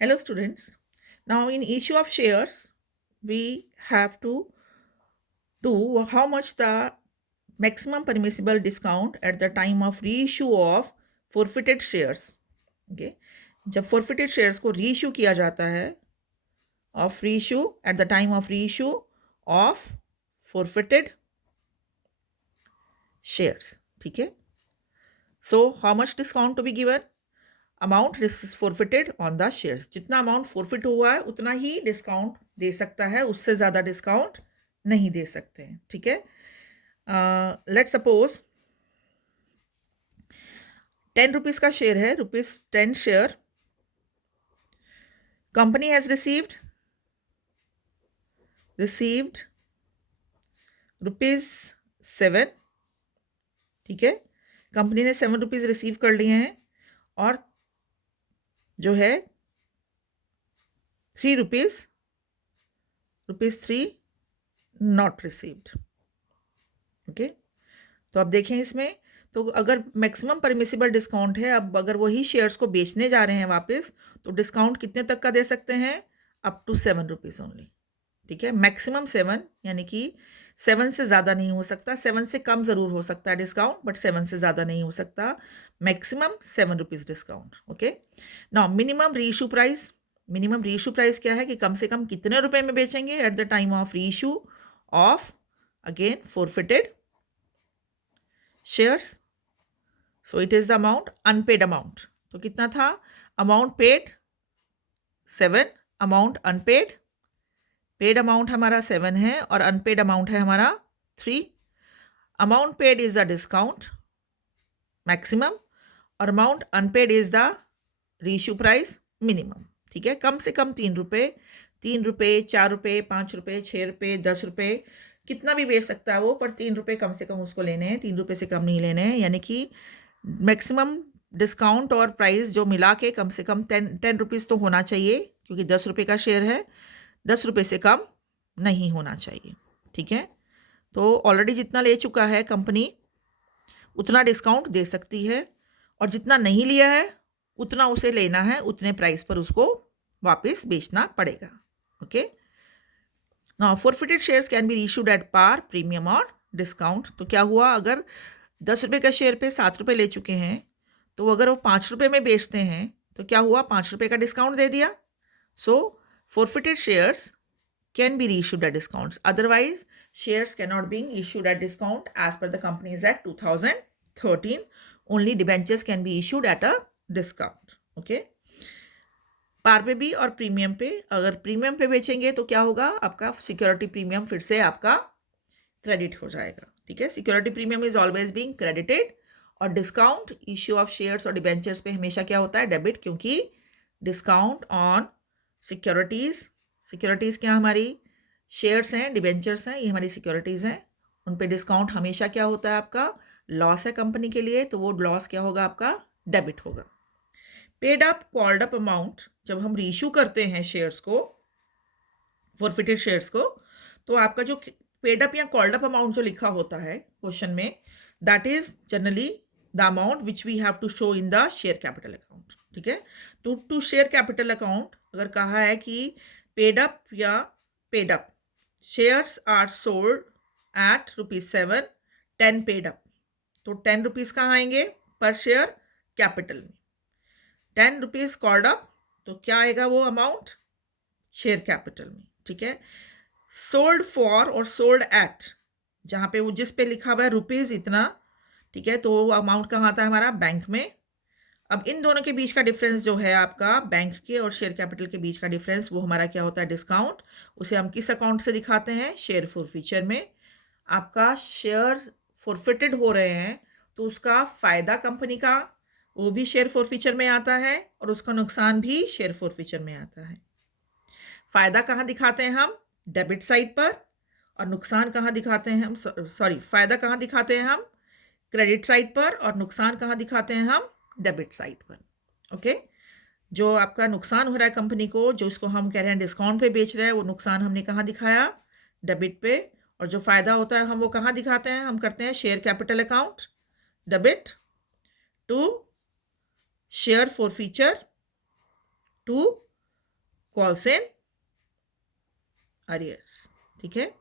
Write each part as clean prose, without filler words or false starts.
Hello students. Now in issue of shares, we have to do how much the maximum permissible discount at the time of reissue of forfeited shares. Okay. जब forfeited shares को reissue किया जाता है of reissue at the time of reissue of forfeited shares. ठीक है. So how much discount to be given? Amount forfeited on the shares, जितना amount forfeit हुआ है उतना ही डिस्काउंट दे सकता है, उससे ज़्यादा डिस्काउंट नहीं दे सकते हैं. ठीक है. लेट सपोज 10 रुपीज़ का शेयर है, ₹10 शेयर. Company has received ₹7. ठीक है. कंपनी ने 7 रुपीज़ रिसीव कर लिए हैं और जो है ₹3 नॉट रिसीव्ड. ओके. तो अब देखें इसमें, तो अगर मैक्सिमम परमिसिबल डिस्काउंट है, अब अगर वही शेयर्स को बेचने जा रहे हैं वापस, तो डिस्काउंट कितने तक का दे सकते हैं? Up to 7 rupees only. ठीक है. मैक्सिमम 7, यानी कि 7 से ज़्यादा नहीं हो सकता. 7 से कम ज़रूर हो सकता है डिस्काउंट, बट 7 से ज़्यादा नहीं हो सकता. Maximum 7 rupees discount. Okay. Now minimum reissue price. Minimum reissue price क्या है कि कम से कम कितने रुपए में बेचेंगे at the time of reissue of again forfeited shares. So it is the amount, unpaid amount. तो कितना था? Amount paid 7, amount unpaid. Paid amount हमारा 7 है और अनपेड अमाउंट है हमारा 3. Amount paid is the discount maximum और amount unpaid is the reissue price minimum. ठीक है. कम से कम 3 रुपये, 4 रुपये, 5 रुपये, 6 रुपये, 10 रुपये, कितना भी बेच सकता है वो, पर 3 रुपये कम से कम उसको लेने हैं. 3 रुपये से कम नहीं लेने हैं. यानी कि मैक्सिमम डिस्काउंट और प्राइस जो मिला के कम से कम 10 रुपीज़ तो होना चाहिए, क्योंकि 10 रुपये का शेयर है. 10 रुपये से कम नहीं होना चाहिए. ठीक है. तो ऑलरेडी जितना ले चुका है कंपनी, उतना डिस्काउंट दे सकती है, और जितना नहीं लिया है उतना उसे लेना है, उतने प्राइस पर उसको वापस बेचना पड़ेगा. Okay. Now forfeited shares can be reissued at par, premium और डिस्काउंट. तो क्या हुआ, अगर 10 रुपये का शेयर पे 7 रुपये ले चुके हैं, तो अगर वो 5 रुपये में बेचते हैं तो क्या हुआ, 5 रुपये का डिस्काउंट दे दिया. So forfeited shares can be reissued at discounts. Otherwise, shares cannot be issued at discount as per the Companies Act 2013. Only debentures can be issued at a discount. Okay. पार पे भी और प्रीमियम पे, अगर premium पे बेचेंगे तो क्या होगा, आपका सिक्योरिटी प्रीमियम फिर से आपका क्रेडिट हो जाएगा. ठीक है. Security premium is always being credited, और डिस्काउंट इश्यू ऑफ शेयर्स और डिबेंचर्स पे हमेशा क्या होता है, डेबिट, क्योंकि डिस्काउंट ऑन सिक्योरिटीज़ क्या हमारी शेयर्स हैं, डिबेंचर्स हैं, ये हमारी सिक्योरिटीज़ हैं. उन पे डिस्काउंट हमेशा क्या होता है, आपका लॉस है कंपनी के लिए, तो वो लॉस क्या होगा, आपका डेबिट होगा. Paid up called up amount, जब हम रीइशू करते हैं शेयर्स को, फॉरफिटेड शेयर्स को, तो आपका जो पेड अप या कॉल्ड अप अमाउंट जो लिखा होता है क्वेश्चन में, that is generally the amount which we have to show in the share capital account. ठीक है. टू शेयर कैपिटल अकाउंट अगर कहा है कि पेड अप या paid up shares are sold at ₹7, 10 paid up, तो 10 रुपीज़ कहाँ आएंगे पर शेयर, कैपिटल में. 10 रुपीज़ कॉल्ड अप, तो क्या आएगा वो अमाउंट, शेयर कैपिटल में. ठीक है. सोल्ड फॉर और सोल्ड एट, जहाँ पे वो जिस पे लिखा हुआ है रुपीज़ इतना, ठीक है, तो वो अमाउंट कहाँ आता है हमारा, बैंक में. अब इन दोनों के बीच का डिफरेंस जो है आपका, बैंक के और शेयर कैपिटल के बीच का डिफरेंस, वो हमारा क्या होता है, डिस्काउंट. उसे हम किस अकाउंट से दिखाते हैं, शेयर फॉरफीचर में. आपका शेयर फॉरफिटेड हो रहे हैं तो उसका फ़ायदा कंपनी का, वो भी शेयर फॉरफीचर में आता है, और उसका नुकसान भी शेयर फॉरफीचर में आता है. फ़ायदा कहाँ दिखाते हैं हम, डेबिट साइड पर, और नुकसान कहाँ दिखाते हैं हम, फ़ायदा कहाँ दिखाते हैं हम, क्रेडिट साइड पर, और नुकसान कहाँ दिखाते हैं हम, डेबिट साइड पर. ओके. जो आपका नुकसान हो रहा है कंपनी को, जो इसको हम कह रहे हैं डिस्काउंट पे बेच रहे हैं, वो नुकसान हमने कहाँ दिखाया, डेबिट पे. और जो फ़ायदा होता है हम वो कहाँ दिखाते हैं, हम करते हैं share capital account, debit, to share forfeiture, to calls in arrears, ठीक है,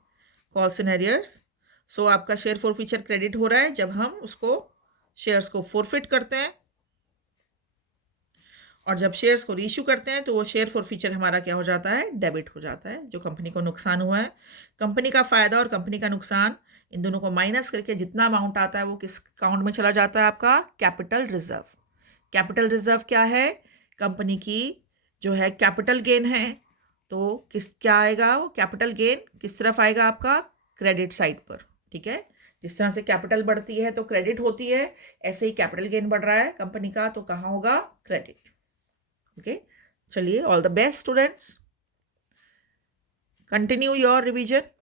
कॉल्स इन अरियर्स। सो आपका शेयर फॉरफीचर क्रेडिट हो रहा है जब हम उसको शेयर्स को फॉरफिट करते हैं, और जब शेयर्स को रीइश्यू करते हैं तो वो शेयर फॉरफीचर हमारा क्या हो जाता है, डेबिट हो जाता है, जो कंपनी को नुकसान हुआ है। कंपनी का फ़ायदा और कंपनी का नुकसान, इन दोनों को माइनस करके जितना अमाउंट आता है वो किस अकाउंट में चला जाता है, आपका कैपिटल रिजर्व। कैपिटल रिजर्व क्या है, कंपनी की जो है कैपिटल गेन है, तो क्या आएगा, वो कैपिटल गेन किस तरफ आएगा, आपका क्रेडिट साइड पर, ठीक है। जिस तरह से कैपिटल बढ़ती है तो क्रेडिट होती है, ऐसे ही कैपिटल गेन बढ़ रहा है कंपनी का तो कहाँ होगा, क्रेडिट। ओके, चलिए, all the best students, continue your revision.